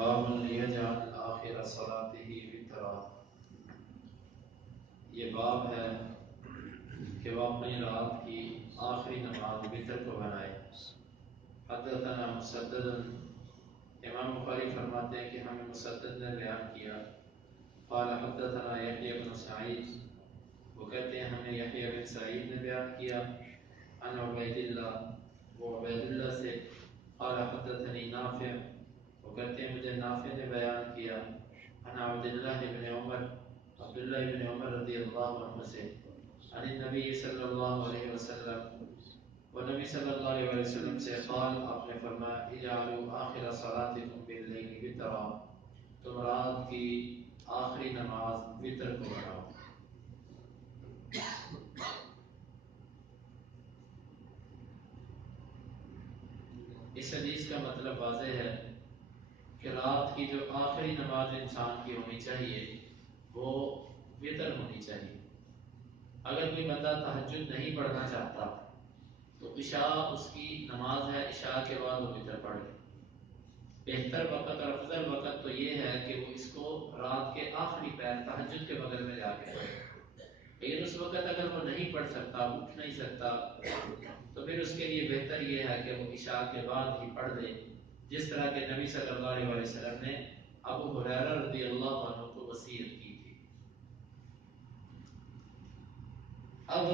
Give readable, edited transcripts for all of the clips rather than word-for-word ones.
باب لیجعل آخر صلاته وترا، یہ باب ہے کہ وہ اپنی رات کی آخری نماز وتر کو بنائے۔ حدثنا مسدد، امام بخاری فرماتے ہیں کہ ہمیں مسدد نے بیان کیا، قال حدثنا یحیی بن سعید، وہ کہتے ہیں ہمیں یحیی بن سعید نے بیان کیا، عن عبید اللہ، وہ عبید اللہ سے، قال حدثنی نافع، وہ کہتے ہیں مجھے نافع نے بیان کیا، عن عبداللہ بن عمر، عبداللہ بن عمر رضی اللہ عنہ سے، عن النبی صلی اللہ علیہ وسلم، وہ نبی صلی اللہ علیہ وسلم سے قال، آپ نے فرمایا، اجعلوا آخر صلاتکم باللیل وترا، تم رات کی آخری نماز وتر کو بناؤ۔ اس حدیث کا مطلب واضح ہے کہ رات کی جو آخری نماز انسان کی ہونی چاہیے وہ وتر ہونی چاہیے۔ اگر کوئی بندہ تہجد نہیں پڑھنا چاہتا تو عشاء اس کی نماز ہے، عشاء کے بعد وہ وتر پڑھ لے۔ بہتر وقت اور افضل وقت تو یہ ہے کہ وہ اس کو رات کے آخری پہر تہجد کے بغل میں جا کے پڑھے، لیکن اس وقت اگر وہ نہیں پڑھ سکتا، اٹھ نہیں سکتا، تو پھر اس کے لیے بہتر یہ ہے کہ وہ عشاء کے بعد ہی پڑھ دے، جس طرح کہ نبی صلی اللہ علیہ وسلم نے ابو ہریرہ رضی اللہ عنہ کو وصیت کی تھی۔ اب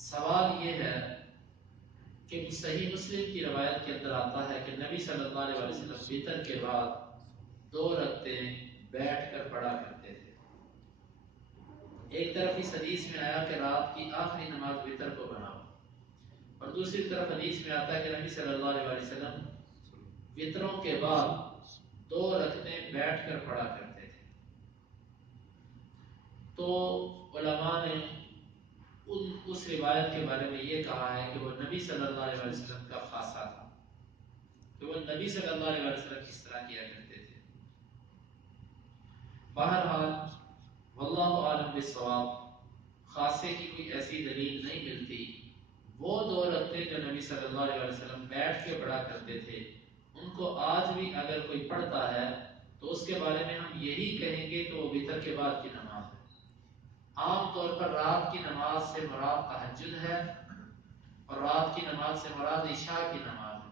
سوال یہ ہے کہ صحیح مسلم کی روایت کے اندر آتا ہے کہ نبی صلی اللہ علیہ وسلم وتر کے بعد 2 رکعتیں بیٹھ کر پڑھا کرتے تھے۔ ایک طرف اس حدیث میں آیا کہ رات کی آخری نماز وتر کو بناؤ، اور دوسری طرف حدیث میں آتا ہے کہ نبی صلی اللہ علیہ وسلم وتروں کے بعد 2 رکعتیں بیٹھ کر پڑھا کرتے تھے۔ تو علماء نے اس روایت کے بارے میں یہ کہا ہے کہ وہ نبی صلی اللہ علیہ وسلم کا خاصہ تھا، کہ وہ نبی صلی اللہ علیہ وسلم کس طرح کیا کرتے تھے۔ بہرحال واللہ عالم بالصواب، خاصے کی کوئی ایسی دلیل نہیں ملتی۔ وہ 2 رکعتیں جو نبی صلی اللہ علیہ وسلم بیٹھ کے پڑھا کرتے تھے، ان کو آج بھی اگر کوئی پڑھتا ہے تو اس کے بارے میں ہم یہی کہیں گے کہ وہ وتر کے بعد کی نماز ہے۔ عام طور پر رات کی نماز سے مراد تہجد ہے، اور رات کی نماز سے مراد عشاء کی نماز ہے،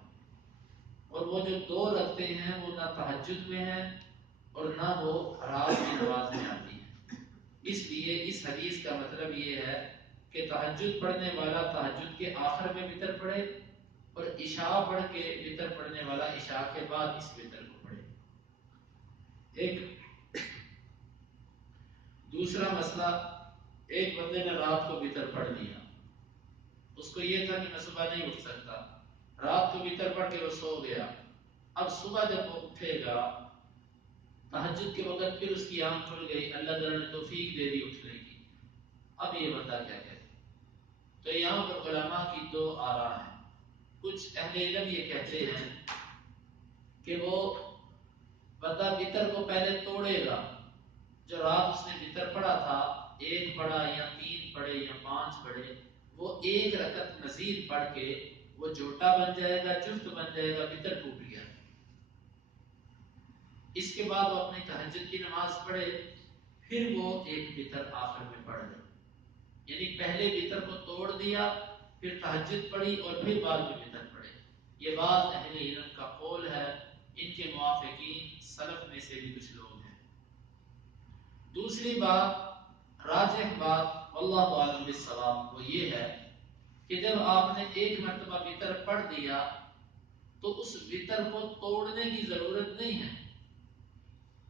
اور وہ جو 2 رکعتیں ہیں وہ نہ تہجد میں ہیں اور نہ وہ رات کی نماز میں آتی ہیں۔ اس لیے اس حدیث کا مطلب یہ ہے کہ تہجد پڑھنے والا تہجد کے آخر میں وتر پڑھے، اور عشاء پڑھ کے وتر پڑھنے والا عشاء کے بعد اس وتر کو پڑھے۔ ایک دوسرا مسئلہ، ایک بندے نے رات کو وتر پڑھ لیا، اس کو یہ تھا کہ میں صبح نہیں اٹھ سکتا، رات کو وتر پڑھ کے وہ سو گیا۔ اب صبح جب وہ اٹھے گا تہجد کے وقت، پھر اس کی آنکھ کھل گئی، اللہ تعالیٰ نے توفیق دے دی اٹھنے کی، اب یہ بندہ کیا کرے؟ تو یہاں پر علماء کی 2 آراء ہیں۔ کچھ اہل علم یہ کہتے ہیں کہ وہ بندہ وتر کو پہلے توڑے گا، جو رات اس نے وتر پڑھا تھا، 1 پڑھا یا 3 پڑھے یا 5 پڑھے، وہ 1 رکعت مزید پڑھ کے وہ جوٹا بن جائے گا، جفت بن جائے گا، وتر ٹوٹ گیا۔ اس کے بعد وہ اپنی تہجد کی نماز پڑھے، پھر وہ 1 وتر آخر میں پڑھ لے، یعنی پہلے وتر کو توڑ دیا، پھر تہجد پڑھی اور پھر بعد میں وتر پڑھے۔ یہ بات اہل علم کا قول ہے، ان کے موافقین سلف میں سے بھی کچھ لوگ ہیں۔ دوسری بات، راجح بات واللہ اعلم بالصواب، وہ یہ ہے کہ جب آپ نے 1 مرتبہ وتر پڑھ دیا تو اس وتر کو توڑنے کی ضرورت نہیں ہے،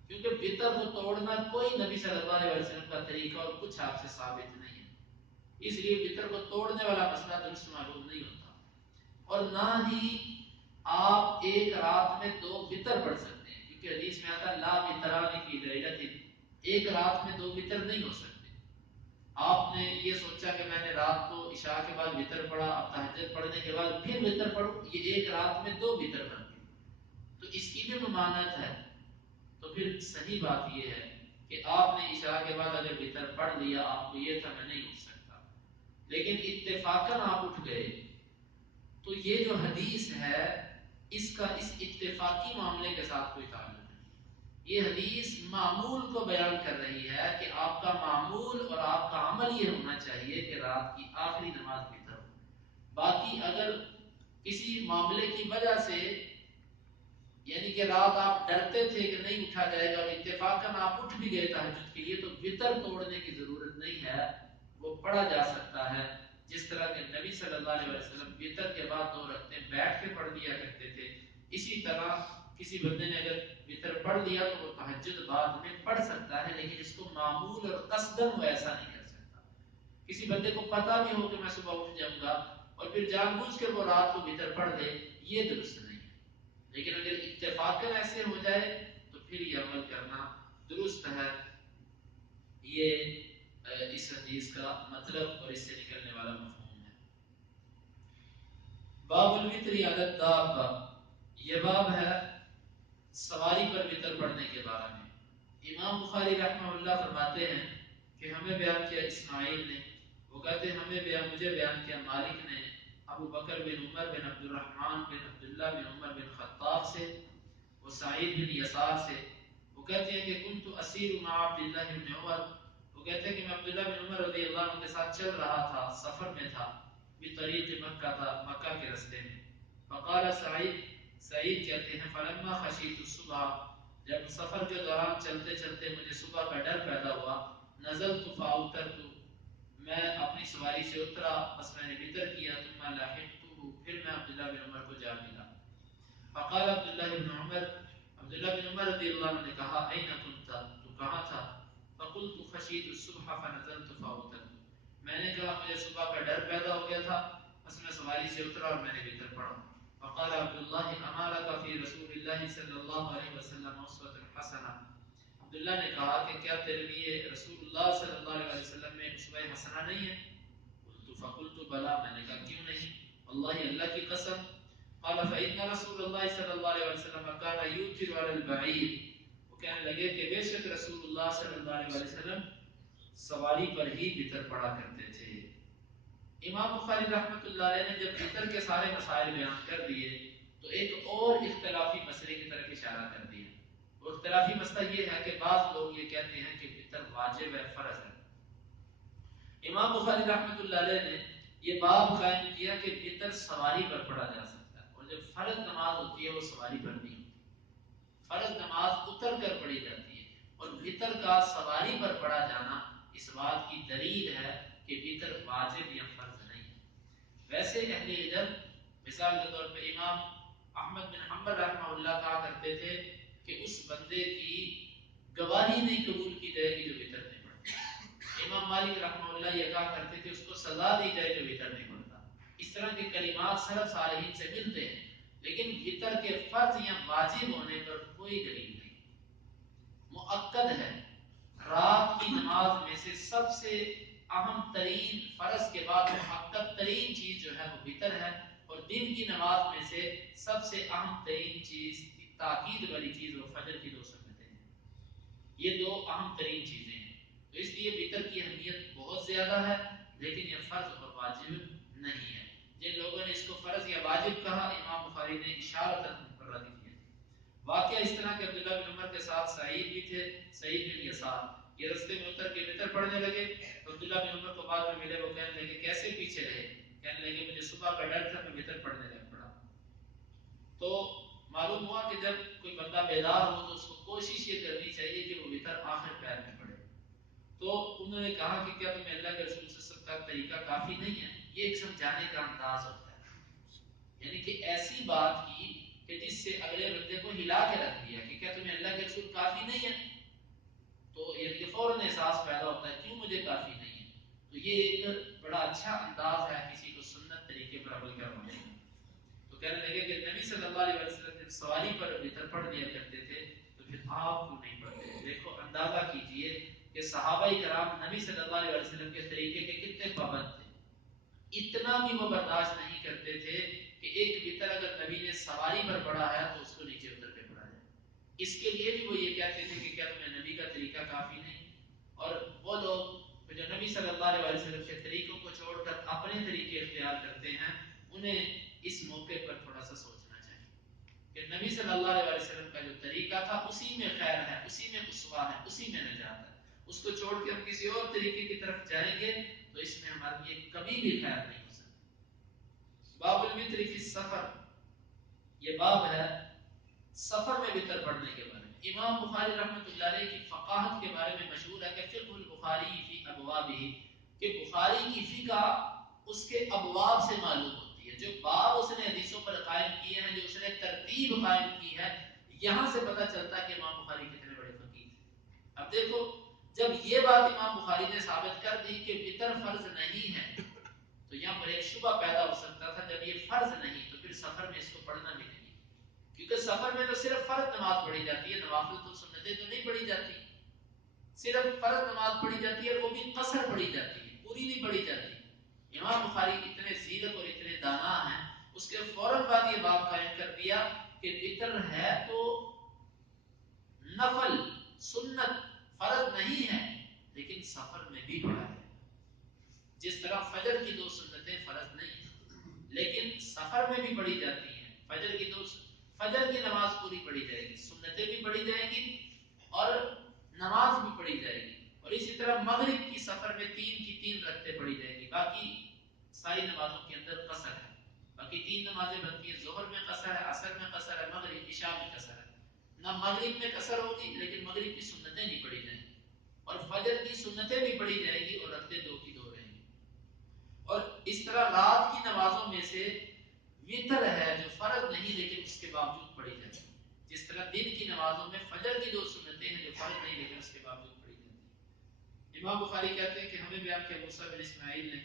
کیونکہ وتر کو توڑنا کوئی نبی صلی اللہ علیہ وسلم کا طریقہ اور کچھ آپ سے ثابت نہیں ہے، اس لیے وتر کو توڑنے والا مسئلہ درست معلوم نہیں ہوتا۔ اور نہ ہی آپ ایک رات میں 2 وتر پڑھ سکتے ہیں، کیونکہ حدیث میں آتا ہے لا وتران فی لیلۃ، ایک رات میں 2 وتر نہیں ہو سکتے۔ آپ نے یہ سوچا کہ میں نے رات کو عشاء کے بعد وتر پڑھا، اب تہجد پڑھنے کے بعد پھر وتر پڑھوں، یہ ایک رات میں 2 وتر بن گئے، تو اس کی بھی ممانعت ہے۔ تو پھر صحیح بات یہ ہے کہ آپ نے عشاء کے بعد اگر وتر پڑھ لیا، آپ کو یہ تھا میں نہیں اٹھ سکتا، لیکن اتفاقاً آپ اٹھ گئے، تو یہ جو حدیث ہے اس کا اس اتفاقی معاملے کے ساتھ کوئی تعلق نہیں۔ یہ حدیث معمول کو بیان کر رہی ہے کہ آپ کا معمول اور آپ کا عمل یہ ہونا چاہیے کہ رات کی آخری نماز وتر ہو۔ باقی اگر کسی معاملے کی وجہ سے، یعنی کہ رات آپ ڈرتے تھے کہ نہیں اٹھا جائے گا اور اتفاقاً آپ اٹھ بھی گئے تہجد کے لیے، تو وتر توڑنے کی ضرورت نہیں ہے، وہ پڑھا جا سکتا ہے۔ جس طرح کہ نبی صلی اللہ علیہ وسلم وتر کے بعد 2 رکعتیں بیٹھ کے پڑھ دیا کرتے تھے، اسی طرح کسی بندے نے اگر وتر پڑھ لیا تو وہ تہجد بعد میں پڑھ سکتا ہے، لیکن اس کو معمول اور قصدن وہ ایسا نہیں کر سکتا۔ کسی بندے کو پتہ بھی ہو کہ میں صبح اٹھ جاؤں گا اور پھر جان بوجھ کے وہ رات کو وتر پڑھ دے، یہ درست نہیں ہے۔ لیکن اگر اتفاقاً ایسے ہو جائے تو پھر یہ عمل کرنا درست ہے۔ یہ اس حدیث کا مطلب اور اس سے نکلنے والا مفہوم ہے۔ باب الوتر علی الدابہ، یہ باب ہے سواری پر وتر پڑھنے کے بارے میں۔ امام بخاری رحمہ اللہ فرماتے ہیں کہ ہمیں بیان کیا اسماعیل نے، وہ کہتے ہیں مجھے بیان کیا مالک نے ابو بکر بن عمر بن عبد الرحمن بن عبداللہ بن عمر بن خطاب سے، وہ سعید بن یسار سے، وہ کہتے ہیں کہ کنت اسیر مع عبداللہ بن عمر، وہ کہتے ہیں کہ میں عبداللہ بن عمر رضی اللہ عنہ کے ساتھ چل رہا تھا، سفر میں تھا، بطریق مکہ تھا، مکہ کے راستے میں۔ فقال سعید کہتے ہیں فلما خشیت الصبح، جب سفر کے دوران چلتے چلتے مجھے صبح کا ڈر پیدا ہوا، نزلت فاوترت، میں اپنی سواری سے اترا، بس میں نے وتر کیا، ثم لاحقتہ، پھر میں عبداللہ بن عمر کو جا ملا۔ فقال عبداللہ بن عمر رضی اللہ عنہ نے کہا این کنت، تو کہاں تھا؟ فقلت خشیت الصبح فنزلت فاوترت، میں نے کہا مجھے صبح کا ڈر پیدا ہو گیا تھا، بس میں سواری سے اترا اور میں نے وتر پڑھا۔ فقال عبداللہ اما لک فی رسول اللہ صلی اللہ علیہ وسلم اسوۃ حسنہ، عبداللہ نے کہا کہ کیا تیرے لیے رسول اللہ صلی اللہ علیہ وسلم میں اسوہ حسنہ نہیں ہے؟ فقلت بلا، میں نے کہا کیوں نہیں؟ اللہ اللہ کی قسم۔ قال فإن رسول اللہ صلی اللہ علیہ وسلم كان يوتر على البعير، وہ کہنے لگے کہ بے شک رسول اللہ صلی اللہ علیہ وسلم سواری پر ہی وتر پڑھا کرتے تھے۔ امام بخاری رحمۃ اللہ علیہ نے جب وتر کے سارے مسائل بیان کر دیے تو ایک اور اختلافی مسئلے کی طرف اشارہ کر دیا۔ وہ اختلافی مسئلہ یہ ہے کہ بعض لوگ یہ کہتے ہیں کہ وتر واجب ہے، فرض ہے۔ امام بخاری رحمۃ اللہ علیہ نے یہ باب قائم کیا کہ وتر سواری پر پڑھا جا سکتا ہے، اور جب فرض نماز ہوتی ہے وہ سواری پر نہیں ہوتی، فرض نماز اتر کر پڑھی جاتی ہے، اور وتر کا سواری پر پڑھا جانا اس بات کی دلیل ہے کہ وتر واجب یا فرض نہیں ہے۔ ویسے اہل علم مثال کے طور پہ امام احمد بن حنبل رحمہ اللہ کہا کرتے تھے کہ اس بندے کی گواہی نہیں قبول کی جائے گی جو وتر نہیں پڑھتا۔ امام مالک رحمہ اللہ یہ کہا کرتے تھے اس کو سزا دی جائے جو وتر نہیں پڑھتا۔ اس طرح کے کلمات سلف صالحین سے ملتے ہیں، لیکن وتر کے فرض یا واجب ہونے پر کوئی دلیل نہیں۔ مؤکد ہے، رات کی نماز میں سے سب سے اہم ترین فرض کے بعد مؤکد ترین چیز جو ہے وہ وتر ہے، اور دن کی نماز میں سے سب سے اہم ترین چیز، تاکید والی چیز، وہ فجر کی 2 سنتیں ہیں۔ یہ 2 اہم ترین چیزیں ہیں، تو اس لیے وتر کی اہمیت بہت زیادہ ہے، لیکن یہ فرض اور واجب نہیں ہے۔ جن لوگوں نے اس کو فرض یا واجب کہا، امام بخاری نے اشارتاً مقرر کیا۔ واقعہ اس طرح کہ عبداللہ بن عمر کے ساتھ سعید بھی تھے، سعید بن یسار، یہ رستے میں اتر کے وتر پڑھنے لگے تو عبداللہ بن عمر کو بعد میں ملے، وہ کہنے لگے کیسے پیچھے رہے؟ کہنے لگے مجھے صبح کا ڈر تھا، میں وتر پڑھنے لگ پڑا۔ تو معلوم ہوا کہ جب کوئی بندہ بیدار ہو تو اس کو کوشش یہ کرنی چاہیے کہ وہ وتر آخر پیر میں پڑھے۔ تو انہوں نے کہا کہ کیا تمہیں اللہ کے رسول صلی اللہ علیہ وسلم کا طریقہ کافی نہیں ہے؟ یہ ایک سمجھانے کا انداز ہوتا ہے، یعنی کہ ایسی بات کی کہ جس سے اگلے بندے کو ہلا کے رکھ دیا کہ کیا تمہیں اللہ کے رسول کافی نہیں ہے؟ تو یعنی کہ فوراً احساس پیدا ہوتا ہے کیوں مجھے کافی نہیں ہے۔ تو یہ ایک بڑا اچھا انداز ہے کسی کو سنت طریقے پر عمل کروانے کا۔ تو کہنے لگے کہ نبی صلی اللہ علیہ وسلم جب سواری پر وتر پڑھ دیا کرتے تھے تو پھر آپ کیوں نہیں پڑھتے؟ دیکھو اندازہ کیجئے کہ صحابہ کرام نبی صلی اللہ علیہ وسلم کے طریقے کے کتنے پابند تھے، اتنا بھی وہ برداشت نہیں کرتے تھے کہ ایک وتر اگر نبی نے سواری پر پڑھا ہے تو اس کو نیچے اتر کے پڑھا جائے۔ اس کے لیے بھی وہ یہ کہتے تھے کہ کیا تمہیں نبی کا طریقہ کافی نہیں؟ اور وہ لوگ جو نبی صلی اللہ علیہ وسلم کے طریقوں کو چھوڑ کر اپنے طریقے اختیار کرتے ہیں، انہیں اس موقع پر تھوڑا سا سوچنا چاہیے۔ کہ نبی صلی اللہ علیہ وسلم کا جو طریقہ تھا اسی میں خیر ہے، اسی میں اسوا ہے، اسی میں نجات ہے. اس کو چھوڑ کے ہم کسی اور طریقے کی طرف جائیں گے تو اس میں ہمارے لیے کبھی بھی خیر نہیں ہو سکتی. باب الوتر فی السفر، یہ باب ہے سفر میں وتر پڑھنے کے بارے میں. امام بخاری رحمۃ اللہ علیہ کی فقاہت کے بارے میں مشہور ہے کہ فقہ البخاری فی ابوابہ، کہ بخاری کی فقہ اس کے ابواب سے معلوم ہوتی ہے. جو باب اس نے حدیثوں پر قائم کیے ہیں، جو اس نے ترتیب قائم کی ہے، یہاں سے پتہ چلتا ہے کہ امام بخاری کتنے بڑے فقیہ تھے. اب دیکھو، جب یہ بات امام بخاری نے ثابت کر دی کہ وتر فرض نہیں ہے، تو یہاں پر ایک شبہ پیدا ہو سکتا تھا جب یہ فرض نہیں تو پھر سفر میں اس کو پڑھنا بھی نہیں، کیونکہ سفر میں تو صرف فرض نماز پڑھی جاتی ہے، نوافل تو سنتیں تو نہیں پڑھی جاتی. صرف فرض نماز پڑھی جاتی ہے، وہ بھی قصر پڑھی جاتی ہے، پوری نہیں پڑھی جاتی. امام بخاری اتنے زیرک اور اتنے دانا ہیں، اس کے فوراً بعد یہ باب قائم کر دیا کہ وتر ہے تو نفل سنت فرض نہیں ہے لیکن سفر میں بھی پڑھا ہے. جس طرح فجر کی 2 سنتیں فرض نہیں ہیں لیکن سفر میں بھی پڑھی جاتی ہیں. فجر کی نماز پوری پڑھی جائے گی، سنتیں بھی پڑھی جائیں گی اور نماز بھی پڑھی جائے گی. اور اسی طرح مغرب کی سفر میں 3 کی 3 رکعتیں پڑھی جائیں گی. باقی ساری نمازوں کے اندر قصر ہے. باقی 3 نمازیں بنتی ہیں، ظہر میں قصر ہے، عصر میں قصر ہے، مغرب عشاء میں قصر ہے. نہ مغرب میں قصر ہوگی لیکن مغرب کی سنتیں نہیں پڑھی جائیں گی، اور فجر کی سنتیں بھی پڑھی جائیں گی اور رکعتیں 2 کی 2 رہیں گی. اور اس طرح رات کی نمازوں میں سے وتر ہے جو فرض نہیں لیکن اس کے باوجود پڑھی جاتی ہے. جس طرح دن کی نمازوں میں فجر کی 2 سنتیں ہیں جو فرض نہیں لیکن اس کے باوجود پڑھی جاتی ہیں. امام بخاری کہتے ہیں کہ ہمیں بیان کیا موسیٰ بن اسماعیل نے،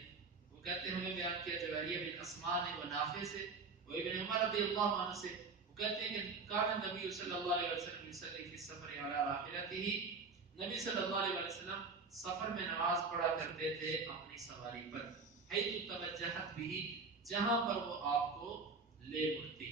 وہ کہتے ہیں ہمیں بیان کیا جویریہ بن اسما نے، و نافع سے، و ابن عمر رضی اللہ عنہ سے. وہ کہتے ہیں کہ کان النبی صلی اللہ علیہ وسلم یصلی فی السفر علی راحلتہ، نبی صلی اللہ علیہ وسلم سفر میں نماز پڑھا کرتے تھے اپنی سواری پر، حیث توجہت بھی، جہاں پر وہ آپ کو لے مڑتی.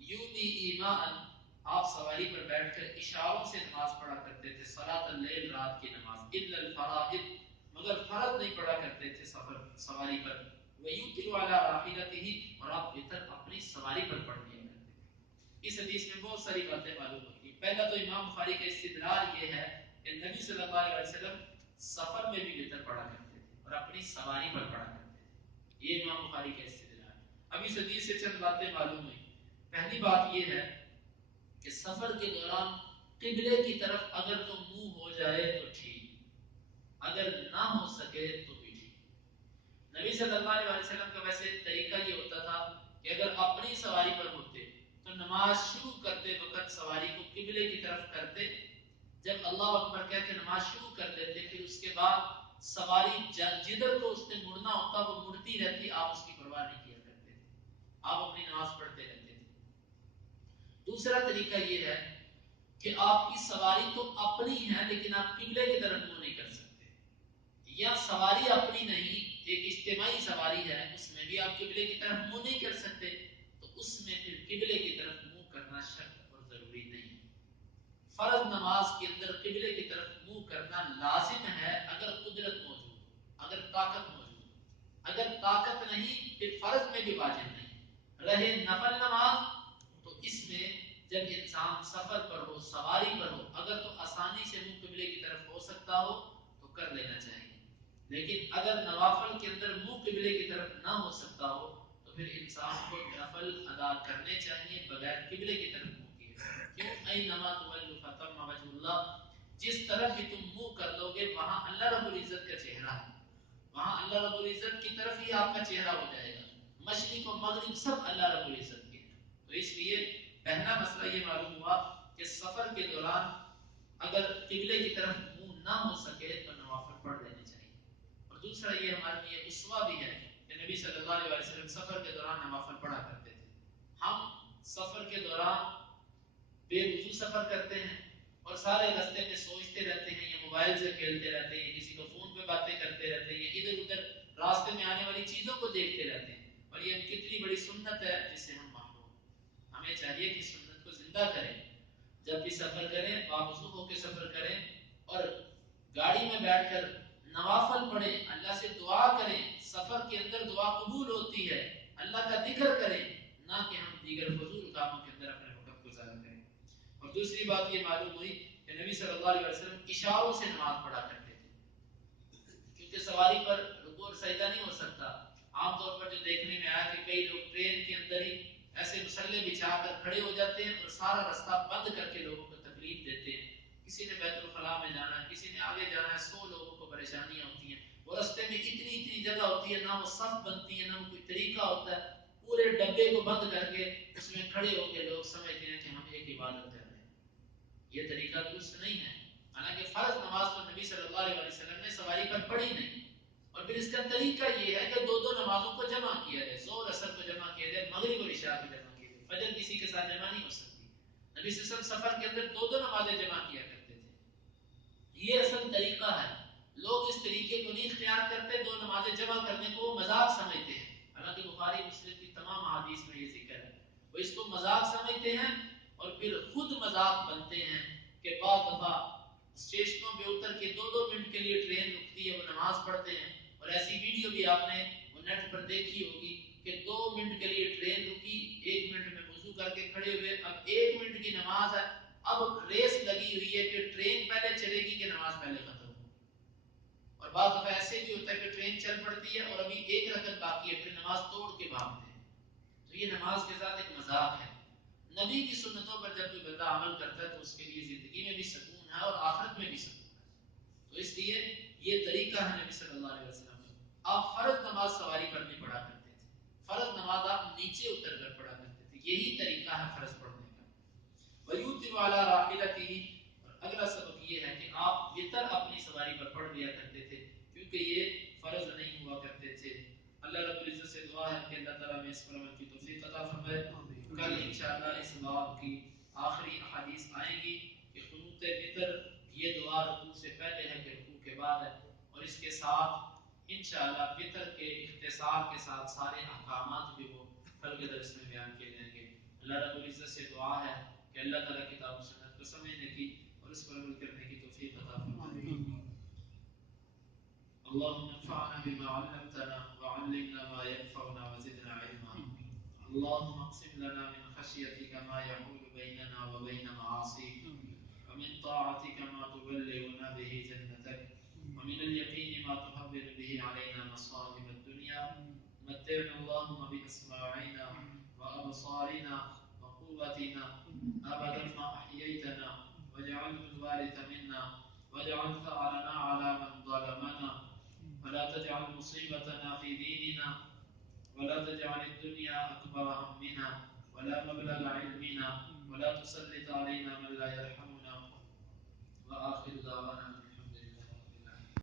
یومی ایمان، آپ سواری پر بیٹھ کر اشاروں سے نماز پڑھا کرتے تھے. صلاۃ اللیل، رات کی نماز، الا الفرائض، مگر فرض نہیں پڑھا کرتے تھے سواری پر. ویوتر علی راحلتہ، اور آپ وتر اپنی سواری پر پڑھ لیا کرتے تھے. اس حدیث میں بہت ساری باتیں معلوم ہوتی ہیں. پہلا تو امام بخاری کا استدلال یہ ہے کہ نبی صلی اللہ علیہ وسلم سفر میں بھی وتر پڑھا کرتے تھے اور اپنی سواری پر پڑھا کرتے تھے. یہ امام بخاری کا استدلال ہے. اب اس حدیث سے چند باتیں معلوم ہوئی. پہلی بات یہ ہے کہ سفر کے دوران قبلے کی طرف اگر تو منہ ہو جائے تو ٹھیک، اگر نہ ہو سکے تو بھی ٹھیک. نبی صلی اللہ علیہ وسلم کا ویسے طریقہ یہ ہوتا تھا کہ اگر اپنی سواری پر ہوتے تو نماز شروع کرتے وقت سواری کو قبلے کی طرف کرتے، جب اللہ اکبر کہہ کے نماز شروع کر دیتے، پھر اس کے بعد سواری جدھر تو اس نے مڑنا ہوتا وہ مڑتی رہتی، آپ اس کی پرواہ نہیں کیا کرتے تھے، آپ اپنی نماز پڑھتے رہتے تھے. دوسرا طریقہ یہ ہے کہ آپ کی سواری تو اپنی ہے لیکن آپ قبلے کی طرف منہ نہیں کر سکتے، یا سواری اپنی نہیں ایک اجتماعی سواری ہے، اس میں بھی آپ قبلے کی طرف منہ نہیں کر سکتے، تو اس میں پھر قبلے کی طرف منہ کرنا شرط اور ضروری نہیں ہے. فرض نماز کے اندر قبلے کی طرف منہ کرنا لازم ہے اگر قدرت موجود ہو، اگر طاقت موجود ہو. اگر طاقت نہیں پھر فرض میں بھی واجب نہیں. رہے نفل نماز تو اس میں جب انسان سفر پر ہو، سواری پر ہو، اگر تو آسانی سے منہ قبلے کی طرف ہو سکتا ہو تو کر لینا چاہیے. لیکن اگر نوافل کے اندر منہ قبلے کی طرف نہ ہو سکتا ہو تو پھر انسان کو نفل ادا کرنے چاہیے بغیر قبلے کی طرف منہ کیے. کیوں؟ اینما تولوا فتم وجه اللہ، جس طرف بھی تم منہ کر لو گے وہاں اللہ رب العزت کا چہرہ ہے، وہاں اللہ رب العزت کی طرف ہی آپ کا چہرہ ہو جائے گا. مشرق و مغرب سب اللہ رب العزت کے ہیں. تو اس لیے پہلا مسئلہ یہ معلوم ہوا کہ سفر کے دوران اگر قبلے کی طرف منہ نہ ہو سکے تو نوافل پڑھ لینے چاہیے. اور دوسرا یہ ہمارے لیے اسوہ بھی ہے کہ نبی صلی اللہ علیہ وسلم سفر کے دوران نوافل پڑھا کرتے تھے. ہم سفر کے دوران بے وضو سفر کرتے ہیں اور سارے راستے میں سوچتے رہتے ہیں، یا موبائل سے کھیلتے رہتے ہیں، یا کسی کو فون پہ باتیں کرتے رہتے ہیں، یا ادھر ادھر راستے میں آنے والی چیزوں کو دیکھتے رہتے ہیں. اور یہ کتنی بڑی سنت ہے جس سے ہم محروم ہیں. ہمیں چاہیے کہ سنت کو زندہ کریں. جب بھی سفر کریں باوضو ہو کے سفر کریں اور گاڑی میں بیٹھ کر نوافل پڑھیں، اللہ سے دعا کریں. سفر کے اندر دعا قبول ہوتی ہے، اللہ کا ذکر کریں، نہ کہ ہم دیگر فضول کاموں کے اندر اپنے اور دوسری بات یہ معلوم ہوئی کہ نبی صلی اللہ علیہ وسلم اشاروں سے نماز پڑھا کرتے تھے، کیونکہ سواری پر رکوع اور سجدہ نہیں ہو سکتا۔ عام طور پر جو دیکھنے میں آیا کہ کئی لوگ ٹرین کے اندر ہی ایسے مسلے بچھا کر کھڑے ہو جاتے ہیں اور سارا رستہ بند کر کے لوگوں کو تکلیف دیتے ہیں۔ کسی نے بیت الخلاء میں جانا ہے، کسی نے آگے جانا ہے، 100 لوگوں کو پریشانیاں ہوتی ہیں، وہ رستے میں اتنی جگہ ہوتی ہے، نہ وہ صف بنتی ہے، نہ وہ کوئی طریقہ ہوتا ہے، پورے ڈبے کو بند کر کے اس میں کھڑے ہو کے لوگ سمجھتے ہیں کہ ہم ایک عبادت کر رہے ہیں۔ یہ طریقہ درست نہیں ہے۔ حالانکہ فرض نماز تو نبی صلی اللہ علیہ وسلم نے سواری پر پڑھی نہیں، اور پھر اس کا طریقہ یہ ہے کہ دو نمازوں کو جمع کیا جائے، ظہر اثر کو جمع کیا جائے، مغرب اور عشاء کو جمع کیا جائے، فجر کسی کے ساتھ جمع نہیں ہو سکتی۔ نبی صلی اللہ علیہ وسلم سفر کے اندر دو نمازیں جمع کیا کرتے تھے۔ یہ اصل طریقہ ہے۔ لوگ اس طریقے کو نہیں اختیار کرتے، دو نمازیں جمع کرنے کو وہ مذاق سمجھتے ہیں، حالانکہ بخاری مسلم کی تمام احادیث میں یہ ذکر ہے۔ وہ اس کو مذاق سمجھتے ہیں اور پھر خود مذاق بنتے ہیں کہ بعض دفعہ اسٹیشنوں پہ اتر کے 2 منٹ کے لیے ٹرین رکتی ہے، وہ نماز پڑھتے ہیں، اور ایسی ویڈیو بھی آپ نے وہ نیٹ پر دیکھی ہوگی کہ 2 منٹ کے لیے ٹرین رکی، 1 منٹ میں وضو کر کے کھڑے ہوئے، اب 1 منٹ کی نماز ہے، اب ریس لگی ہوئی ہے کہ ٹرین پہلے چلے گی کہ نماز پہلے ختم ہو۔ اور بعض دفعہ ایسے بھی ہوتا ہے کہ ٹرین چل پڑتی ہے اور ابھی 1 رکعت باقی ہے، پھر نماز توڑ کے بھاگتے ہیں۔ تو یہ نماز کے ساتھ ایک مذاق ہے۔ نبی کی سنتوں پر جب کوئی بندہ عمل کرتا ہے تو اس کے لیے زندگی میں بھی سکون ہے اور آخرت میں بھی سکون ہے۔ تو اس لیے یہ طریقہ ہے نبی صلی اللہ علیہ وسلم کا۔ آپ فرض نماز سواری پر نہیں پڑھا کرتے تھے، فرض نماز آپ نیچے اتر کر پڑھا کرتے تھے، یہی طریقہ ہے فرض پڑھنے کا۔ وَيُوتِرُ عَلَى رَاحِلَتِهِ، اور اگلا سبق یہ ہے کہ آپ وتر اپنی سواری پر پڑھ لیا کرتے تھے، کیونکہ یہ فرض نہیں ہوا کرتے تھے۔ اللہ رب العزت سے دعا ہے کہ اللہ تعالیٰ میں اس پر عمل کی توفیق عطا فرمائے۔ کل انشاءاللہ اس باب کی آخری احادیث آئیں گی کہ قنوت وتر، یہ دعا رکوع سے پہلے ہے کہ رکوع کے بعد ہے، اور اس کے ساتھ انشاءاللہ وتر کے اختصار کے ساتھ سارے احکامات بھی وہ کل کے درس میں بیان کیے جائیں گے۔ اللہ رب العزت سے دعا ہے کہ اللہ تعالیٰ کتاب و سنت کو سمجھنے کی اور اس پر عمل کرنے کی توفیق عطا فرمائے۔ اللهم انفعنا بما علمتنا وعلمنا ما ينفعنا وزدنا علما۔ اللهم اقسم لنا من خشيتك ما يحول بيننا وبين معاصيك، ومن طاعتك ما تبلغنا به جنتك، ومن اليقين ما تهون به علينا مصائب الدنيا، متعنا اللهم بأسماعنا وأبصارنا وقوتنا أبدا ما أحييتنا، واجعله الوارث منا، واجعل ثأرنا على من ظلمنا، ولا تجعل مصيبتنا في ديننا، ولا تجعل الدنيا أكبر همنا ولا مبلغ علمنا، ولا تسلط علينا من لا يرحمنا